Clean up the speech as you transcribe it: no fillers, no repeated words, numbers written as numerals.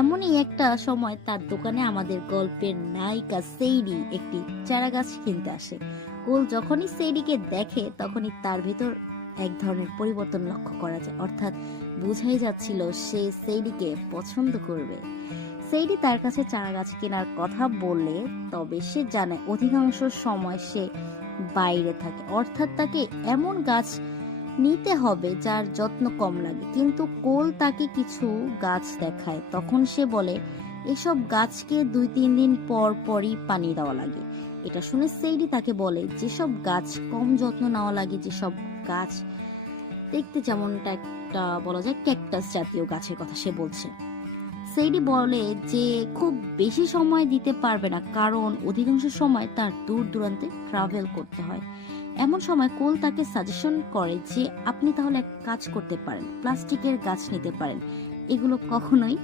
এমনই একটা সময় তার দোকানে আমাদের গল্পের নায়িকা সেইডি একটি চারা গাছ কিনতে আসে। কোল যখনই সেইডিকে দেখে তখনই তার ভেতর এক ধরনের পরিবর্তন লক্ষ্য করা যায়, অর্থাৎ বোঝাই যাচ্ছিল সে সেইডিকে পছন্দ করবে। সেইডি তার কাছে চারা গাছ কেনার কথা বললে তবে সে জানে অধিকাংশ সময় সে বাইরে থাকে, অর্থাৎ তাকে এমন গাছ নিতে হবে যার যত্ন কম লাগে। কিন্তু কোল তাকে কিছু গাছ দেখায়, তখন সে বলে এসব গাছকে 2-3 দিন পর পরই পানি দেওয়া লাগে। এটা শুনে সেইডি তাকে বলে যেসব গাছ কম যত্ন নেওয়া লাগে, যেসব গাছ দেখতে যেমনটা একটা বলা যায় ক্যাকটাস জাতীয় গাছের কথা সে বলছে। সেইডি বলে যে খুব বেশি সময় দিতে পারবে না, কারণ অধিকাংশ সময় তার দূর দূরান্তে ট্রাভেল করতে হয়। এমন সময় কোল তাকে সাজেশন করে যে আপনি তাহলে এক কাজ করতে পারেন, প্লাস্টিকের গাছ নিতে পারেন, এগুলো কখনোই